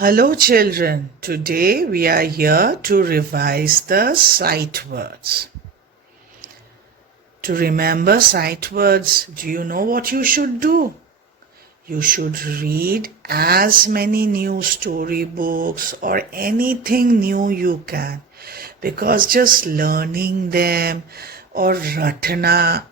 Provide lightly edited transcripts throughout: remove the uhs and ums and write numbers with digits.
Hello children, today we are here to revise the sight words. To remember sight words, do you know what you should do? You should read as many new storybooks or anything new you can, because just learning them or रटना,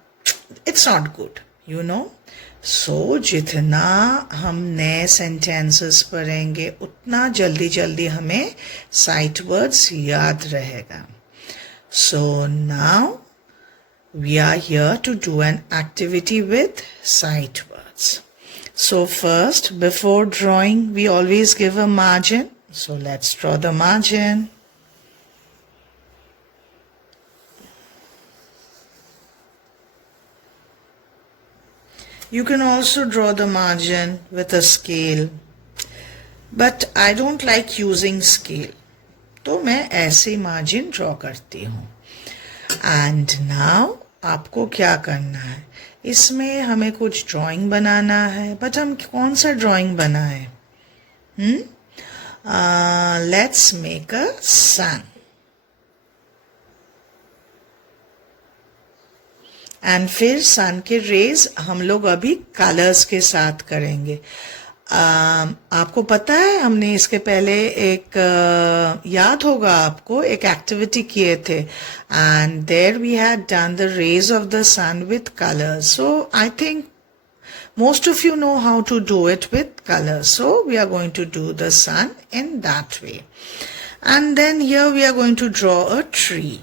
it's not good, you know. So जितना हम नए sentences पढ़ेंगे उतना जल्दी जल्दी हमें sight words याद रहेगा. So now we are here to do an activity with sight words. So first, before drawing, we always give a margin. So let's draw the margin. You can also draw the margin with a scale, but I don't like using scale. तो मैं ऐसे margin draw करती हूँ. And now आपको क्या करना है? इसमें हमें कुछ drawing बनाना है, but हम कौन सा drawing बनाएं? Let's make a sun. And फिर सन के रेज हम लोग अभी कलर्स के साथ करेंगे. आपको पता है हमने इसके पहले एक याद होगा आपको एक एक्टिविटी किए थे and there we had done the rays of the sun with colours. So I think most of you know how to do it with colors. So we are going to do the sun in that way. And then here we are going to draw a tree.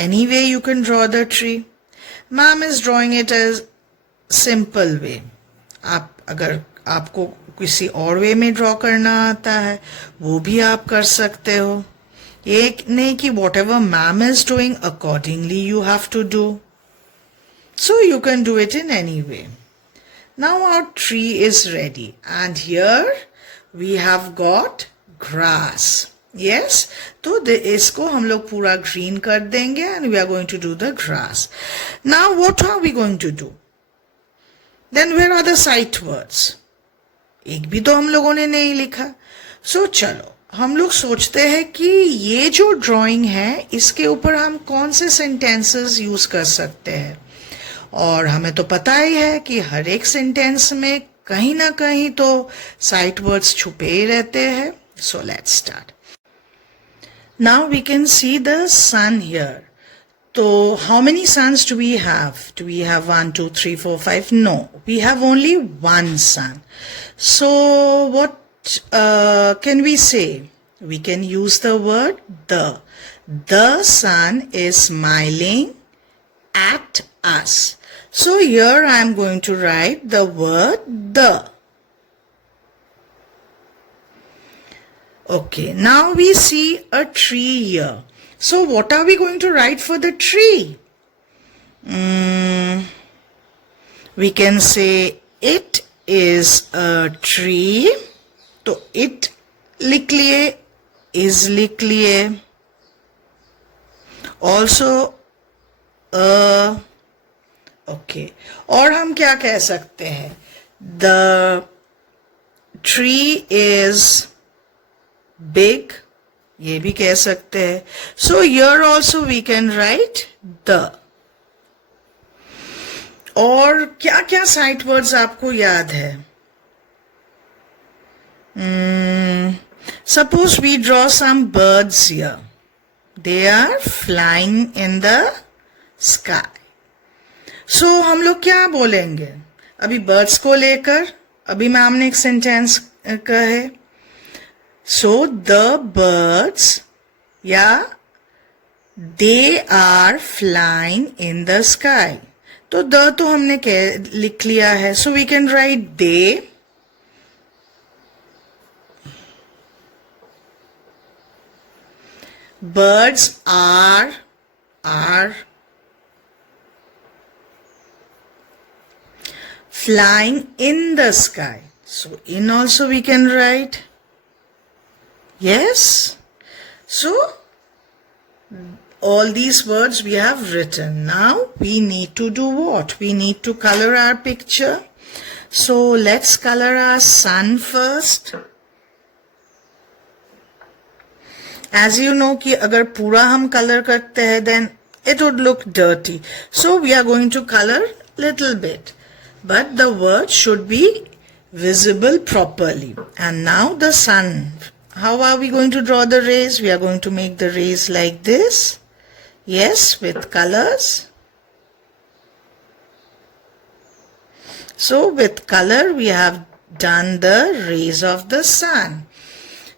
Any way you can draw the tree. Ma'am is drawing it as simple way. आप अगर आपको किसी और वे में draw करना आता है वो भी आप कर सकते हो. ये नहीं कि whatever ma'am is doing accordingly you have to do. So you can do it in any way. Now our tree is ready and here we have got grass. Yes, तो इसको हम लोग पूरा green कर देंगे and we are going to do the grass. Now what are we going to do? Then where are the sight words? एक भी तो हम लोगों ने नहीं लिखा. So चलो हम लोग सोचते हैं कि ये जो drawing है इसके ऊपर हम कौन से sentences use कर सकते हैं. और हमें तो पता ही है कि हर एक sentence में कहीं ना कहीं तो sight words छुपे ही रहते हैं. So let's start. Now we can see the sun here. So how many suns do we have? Do we have 1, 2, 3, 4, 5? No, we have only one sun. So what can we say? We can use the word the. The sun is smiling at us. So here I am going to write the word the. Okay, now we see a tree here. So what are we going to write for the tree? We can say it is a tree. So it लिख लिए, is लिख लिए. Also okay. और हम क्या कह सकते हैं? The tree is big, ये भी कह सकते हैं. So here also we can write the. और क्या क्या sight words आपको याद है? Suppose we draw some birds here. They are flying in the sky. So हम लोग क्या बोलेंगे? अभी birds को लेकर अभी मैम ने एक sentence कहे. So the birds, yeah, they are flying in the sky. तो the तो हमने लिख लिया है. So we can write they. Birds are flying in the sky. So in also we can write. Yes. So all these words we have written. Now we need to do what? We need to color our picture. So let's color our sun first. As you know कि अगर पूरा हम color करते हैं then it would look dirty. So we are going to color little bit. But the word should be visible properly. And now the sun. How are we going to draw the rays? We are going to make the rays like this. Yes, with colors. So with color we have done the rays of the sun.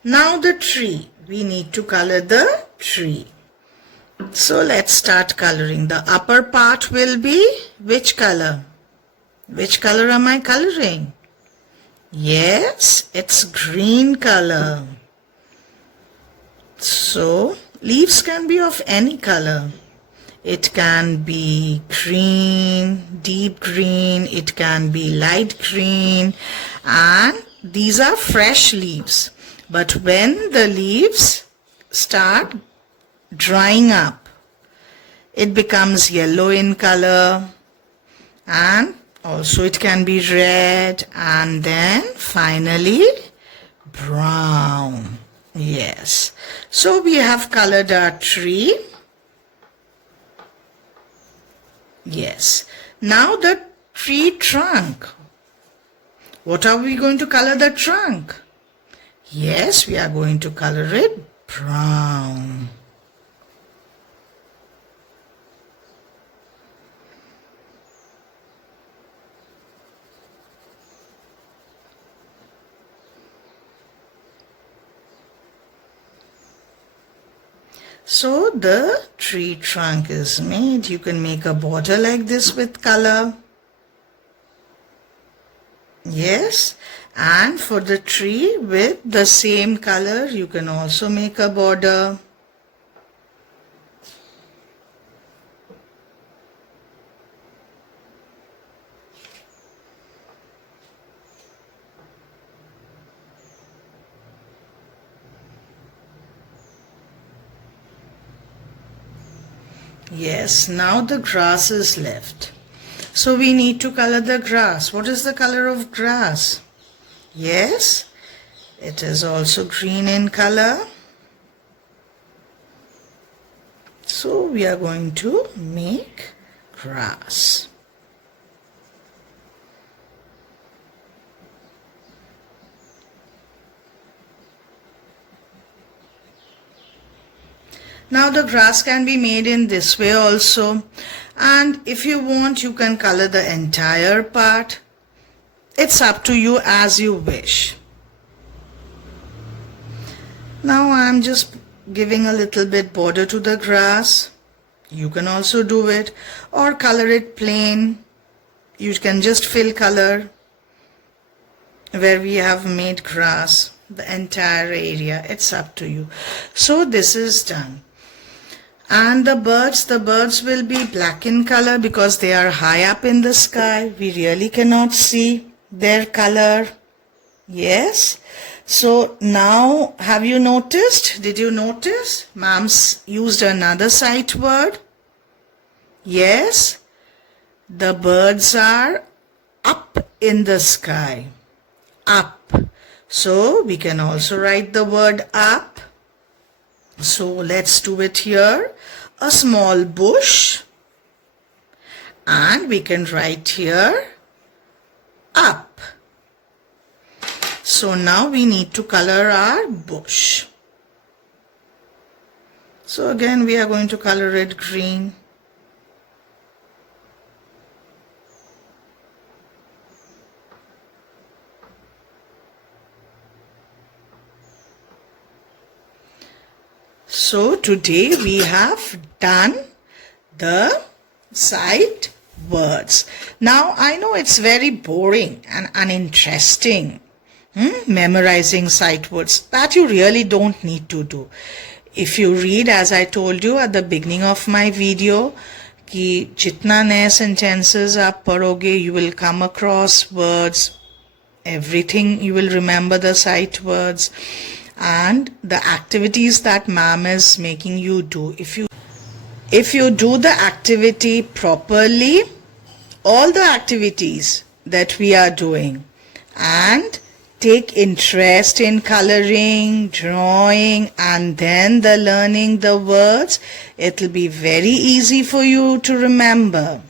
Now the tree. We need to color the tree. So let's start coloring. The upper part will be which color? Which color am I coloring? Yes, it's green color. So leaves can be of any color. It can be green, deep green, it can be light green, and these are fresh leaves. But when the leaves start drying up, it becomes yellow in color, and also it can be red, and then finally brown. Yes. So we have colored our tree. Yes. Now the tree trunk. What are we going to color the trunk? Yes, we are going to color it brown. So the tree trunk is made. You can make a border like this with color. Yes, and for the tree with the same color, you can also make a border. Yes, now the grass is left. So we need to color the grass. What is the color of grass? Yes, it is also green in color. So we are going to make grass. Now the grass can be made in this way also, and if you want you can color the entire part. It's up to you as you wish. Now I am just giving a little bit border to the grass. You can also do it or color it plain. You can just fill color where we have made grass, the entire area. It's up to you. So this is done. And the birds will be black in color because they are high up in the sky. We really cannot see their color. Yes. So now have you noticed? Did you notice? Mom's used another sight word. Yes. The birds are up in the sky. Up. So we can also write the word up. So let's do it here. A small bush, and we can write here up. So now we need to color our bush. So again we are going to color it green. So today we have done the sight words. Now I know it's very boring and uninteresting, memorizing sight words. That you really don't need to do. If you read, as I told you at the beginning of my video, कि जितना नए sentences आप पढ़ोगे, you will come across words, everything you will remember the sight words. And the activities that ma'am is making you do. If you do the activity properly, all the activities that we are doing, and take interest in coloring, drawing, and then the learning the words, it'll be very easy for you to remember.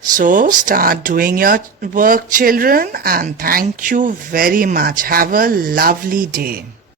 So start doing your work, children, and thank you very much. Have a lovely day.